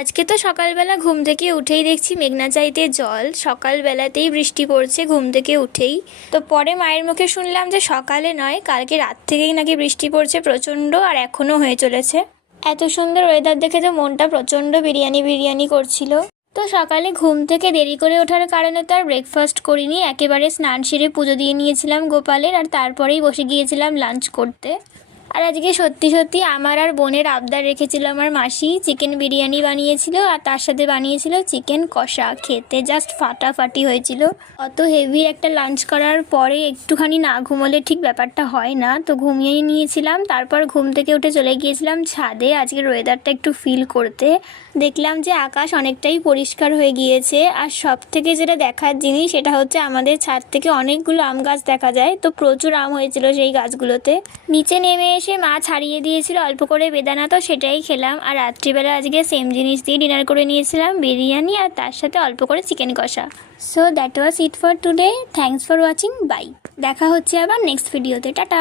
আজকে তো সকালবেলা ঘুম থেকে উঠেই দেখছি মেঘনা চাইতে জল, সকালবেলাতেই বৃষ্টি পড়ছে ঘুম থেকে উঠেই। তো পরে মায়ের মুখে শুনলাম যে সকালে নয়, কালকে রাত থেকেই নাকি বৃষ্টি পড়ছে প্রচণ্ড, আর এখনও হয়ে চলেছে। এত সুন্দর ওয়েদার দেখে তো মনটা প্রচণ্ড বিরিয়ানি বিরিয়ানি করছিল। তো সকালে ঘুম থেকে দেরি করে ওঠার কারণে তো আর ব্রেকফাস্ট করিনি, একেবারে স্নান সেরে পুজো দিয়ে নিয়েছিলাম গোপালের, আর তারপরেই বসে গিয়েছিলাম লাঞ্চ করতে। আর আজকে সত্যি সত্যি আমার আর বোনের আবদার রেখেছিল আমার মাসি, চিকেন বিরিয়ানি বানিয়েছিল আর তার সাথে বানিয়েছিল চিকেন কষা। খেতে জাস্ট ফাটাফাটি হয়েছিল। অত হেভি একটা লাঞ্চ করার পরে একটুখানি না ঘুমোলে ঠিক ব্যাপারটা হয় না, তো ঘুমিয়েই নিয়েছিলাম। তারপর ঘুম থেকে উঠে চলে গিয়েছিলাম ছাদে আজকের ওয়েদারটা একটু ফিল করতে। দেখলাম যে আকাশ অনেকটাই পরিষ্কার হয়ে গিয়েছে, আর সব থেকে যেটা দেখার জিনিস সেটা হচ্ছে আমাদের ছাদ থেকে অনেকগুলো আম গাছ দেখা যায়, তো প্রচুর আম হয়েছিল সেই গাছগুলোতে। নিচে নেমে এসে মা ছাড়িয়ে দিয়েছিল অল্প করে বেদানা, তো সেটাই খেলাম। আর রাত্রিবেলা আজকে সেম জিনিস দিয়ে ডিনার করে নিয়েছিলাম, বিরিয়ানি আর তার সাথে অল্প করে চিকেন কষা। So that was it for today. Thanks for watching, bye. দেখা হচ্ছে আবার নেক্সট ভিডিওতে, টাটা।